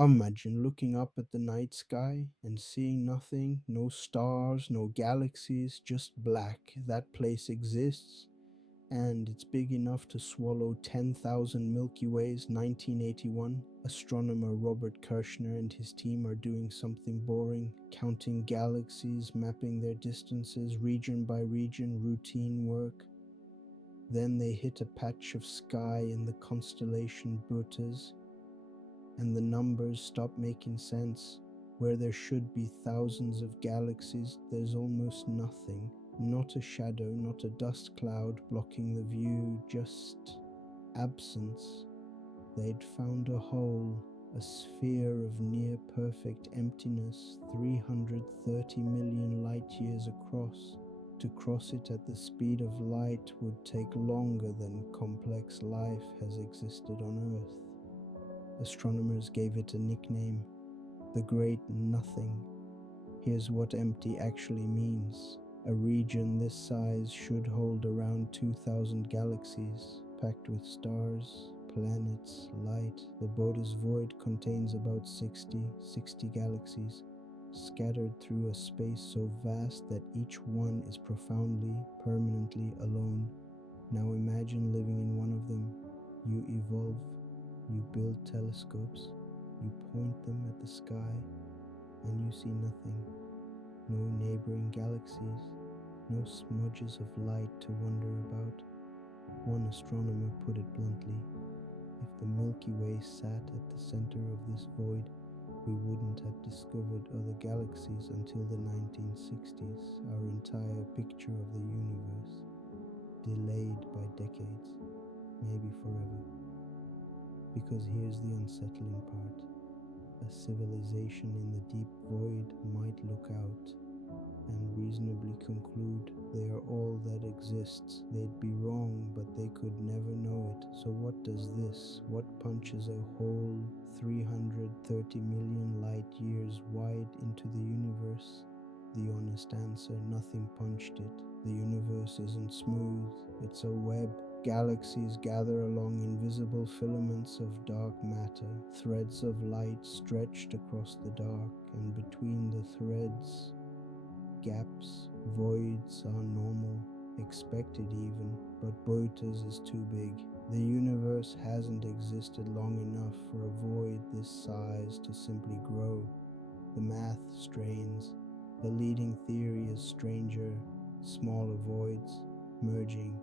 Imagine looking up at the night sky and seeing nothing, no stars, no galaxies, just black. That place exists, and it's big enough to swallow 10,000 Milky Ways. 1981, astronomer Robert Kirshner and his team are doing something boring, counting galaxies, mapping their distances region by region, routine work. Then they hit a patch of sky in the constellation Boötes, and the numbers stop making sense. Where there should be thousands of galaxies, there's almost nothing. Not a shadow, not a dust cloud blocking the view, just absence. They'd found a hole, a sphere of near perfect emptiness, 330 million light years across. To cross it at the speed of light would take longer than complex life has existed on Earth. Astronomers gave it a nickname, the Great Nothing. Here's what empty actually means. A region this size should hold around 2,000 galaxies, packed with stars, planets, light. The Boötes Void contains about 60 galaxies, scattered through a space so vast that each one is profoundly, permanently alone. Now imagine living in one of them. You evolve, you build telescopes, you point them at the sky, and you see nothing. No neighboring galaxies, no smudges of light to wonder about. One astronomer put it bluntly, if the Milky Way sat at the center of this void, we wouldn't have discovered other galaxies until the 1960s, our entire picture of the universe, delayed by decades, maybe forever. Because here's the unsettling part. A civilization in the deep void might look out and reasonably conclude they are all that exists. They'd be wrong, but they could never know it. So what does this? What punches a hole 330 million light years wide into the universe? The honest answer, nothing punched it. The universe isn't smooth, it's a web. Galaxies gather along invisible filaments of dark matter, threads of light stretched across the dark, and between the threads, gaps, voids are normal, expected even, but Boötes is too big. The universe hasn't existed long enough for a void this size to simply grow. The math strains. The leading theory is stranger, smaller voids, merging,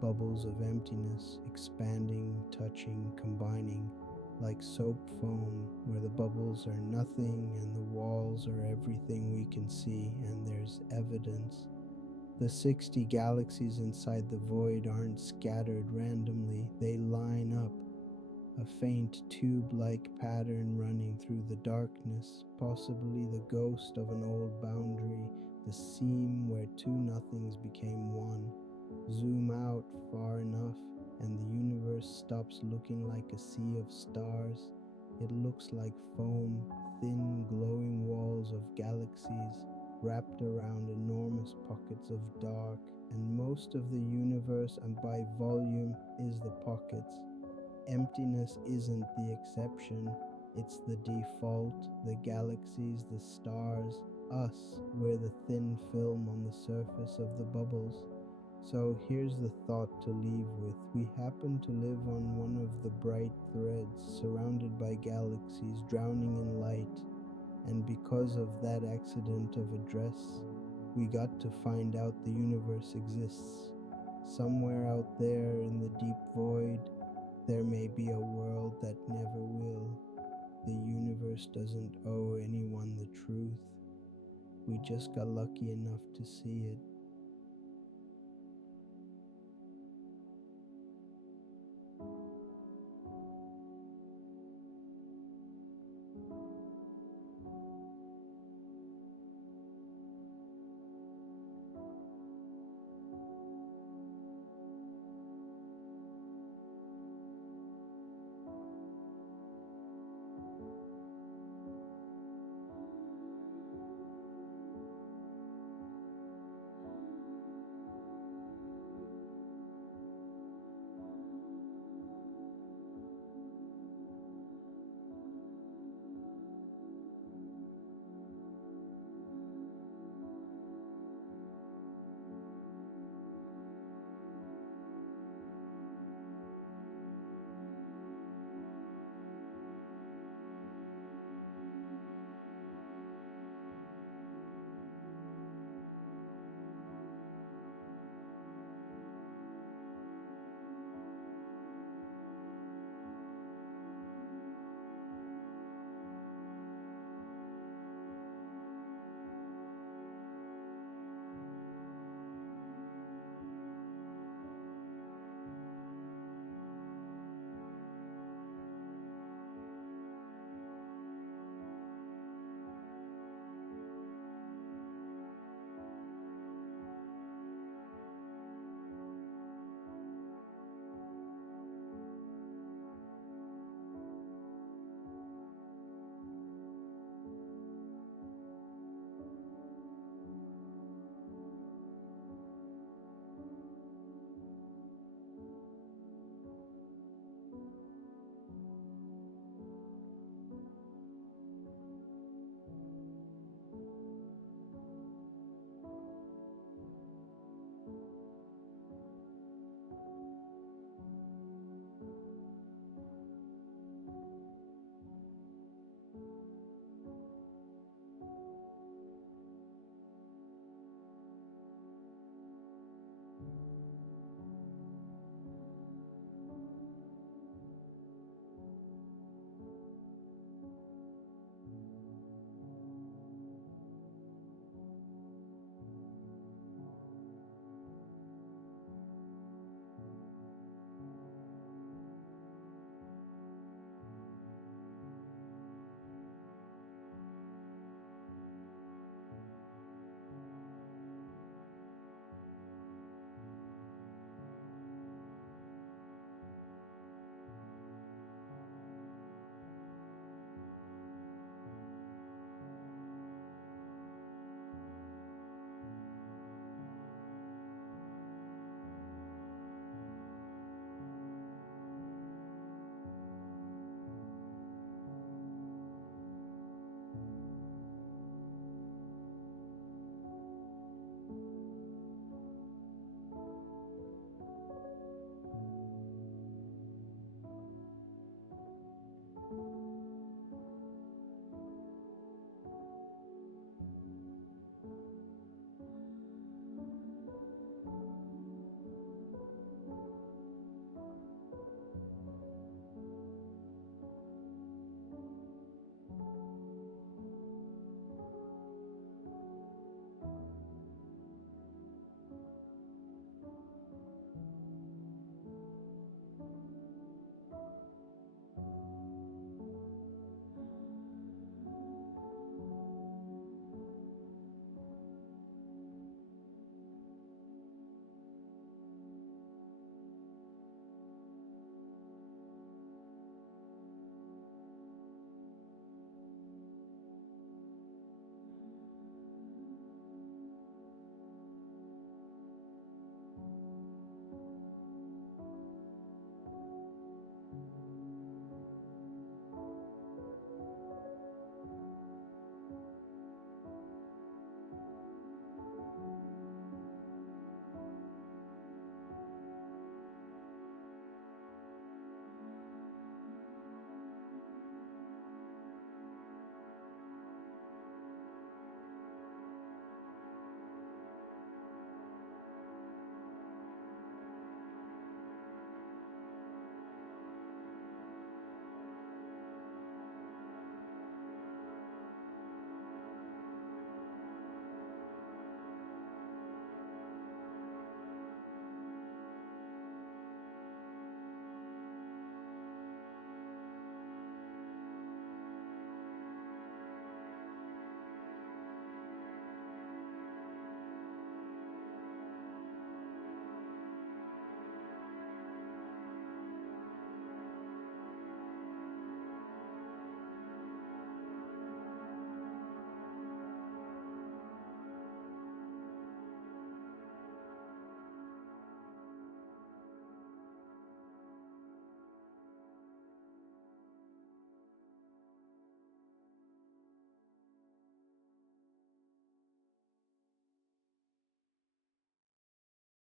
bubbles of emptiness, expanding, touching, combining, like soap foam, where the bubbles are nothing and the walls are everything we can see, and there's evidence. The 60 galaxies inside the void aren't scattered randomly, they line up, a faint tube-like pattern running through the darkness, possibly the ghost of an old boundary, the seam where two nothings became one. Zoom out far enough, and the universe stops looking like a sea of stars. It looks like foam, thin, glowing walls of galaxies wrapped around enormous pockets of dark, and most of the universe, and by volume, is the pockets. Emptiness isn't the exception, it's the default. The galaxies, the stars, us, we're the thin film on the surface of the bubbles. So here's the thought to leave with. We happen to live on one of the bright threads, surrounded by galaxies, drowning in light. And because of that accident of address, we got to find out the universe exists. Somewhere out there in the deep void, there may be a world that never will. The universe doesn't owe anyone the truth. We just got lucky enough to see it.